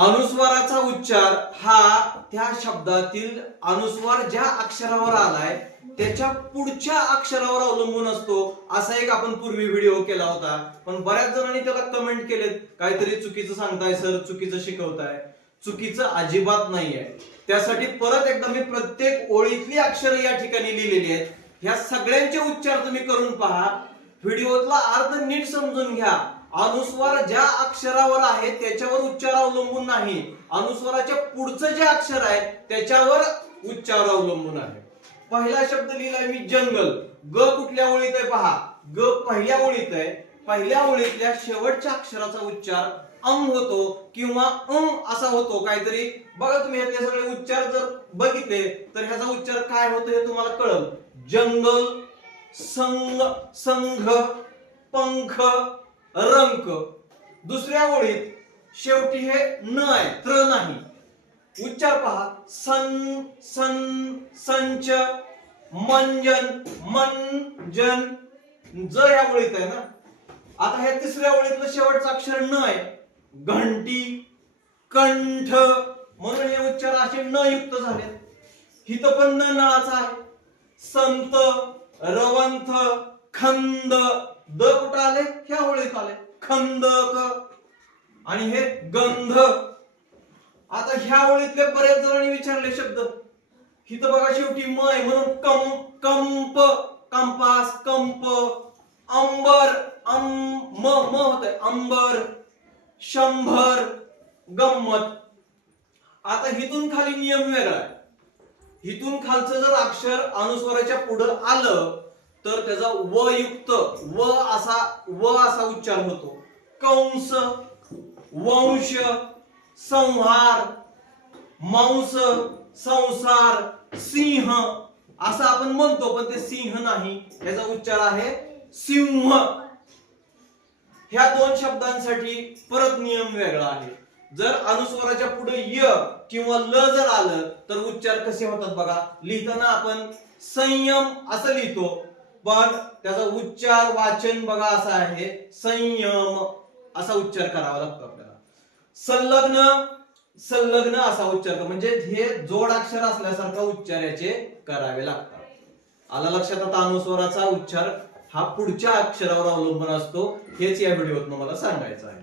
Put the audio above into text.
अनुस्वाराचा उच्चार हा त्या शब्दातील अनुस्वार ज्या अक्षरावर आलाय त्याच्या पुढच्या अक्षरावर अवलंबून असतो असा एक आपण पूर्वी व्हिडिओ केला होता. पण बऱ्याच जणांनी त्याला कमेंट केलेत. काहीतरी चुकीचं सांगताय सर. चुकीचं शिकवताय. चुकीचं अजिबात नाहीये. त्यासाठी परत एकदा मी प्रत्येक ओळीतली अक्षर या ठिकाणी लिहिलेली आहेत. ह्या सगळ्यांचे उच्चार तुम्ही करून पहा. व्हिडिओतला अर्थ नीट समजून घ्या. अनुस्वार ज्या अक्षरावर आहे त्याच्यावर उच्चार अवलंबून नाही. अनुस्वाराच्या पुढचं जे अक्षर आहे त्याच्यावर उच्चार अवलंबून आहे. पहिला शब्द लिहिलाय मी जंगल. ग कुठल्या ओळीत आहे पहा. ग पहिल्या ओळीत आहे. पहिल्या ओळीतल्या शेवटच्या अक्षराचा उच्चार अं होतो किंवा अं असा होतो काहीतरी. बघा तुम्ही ह्यातले सगळे उच्चार जर बघितले तर ह्याचा उच्चार काय होतो हे तुम्हाला कळल. जंगल संघ संघ पंख रंक. दुसऱ्या ओळीत शेवटी हे न आहे त्र नाही. उच्चार पहा. सन सन संच मंजन मंजन. ज या ओळीत आहे ना? आता ह्या तिसऱ्या ओळीतलं शेवटचं अक्षर न आहे. घंटी कंठ. म्हणून हे उच्चार असे न युक्त झाले हिथं पण न नाचा आहे. संत रवंथ खंद. द कुठं आले ह्या ओळीत आले खंदक आणि हे गंध. आता ह्या ओळीतले बरेच जणांनी विचारले शब्द. हिथं बघा शेवटी म आहे म्हणून कम कंप कंपास कंप अंबर अम म म होत अंबर शंभर गंमत. आता हिथून खाली नियम वेगळा आहे. हिथून खालचं जर अक्षर अनुस्वाराच्या पुढं आलं तर त्याचा व युक्त व असा व असा उच्चार होतो. कंस वंश संहार मांस संसार सिंह असं आपण म्हणतो पण ते सिंह नाही. याचा उच्चार आहे सिंह. ह्या दोन शब्दांसाठी परत नियम वेगळा आहे. जर अनुस्वाराच्या पुढे य किंवा ल जर आलं तर उच्चार कसे होतात बघा? लिहिताना आपण संयम असं लिहितो. पण त्याचा उच्चार वाचन बघा असा आहे संयम असा उच्चार करावा लागतो आपल्याला. संलग्न संलग्न असा उच्चार म्हणजे हे जोड अक्षर असल्यासारखा उच्चार याचे करावे लागतात. आला लक्षात आता अनुस्वराचा उच्चार? हा पुढच्या अक्षरावर अवलंबून असतो. हेच या व्हिडिओत मला सांगायचं आहे.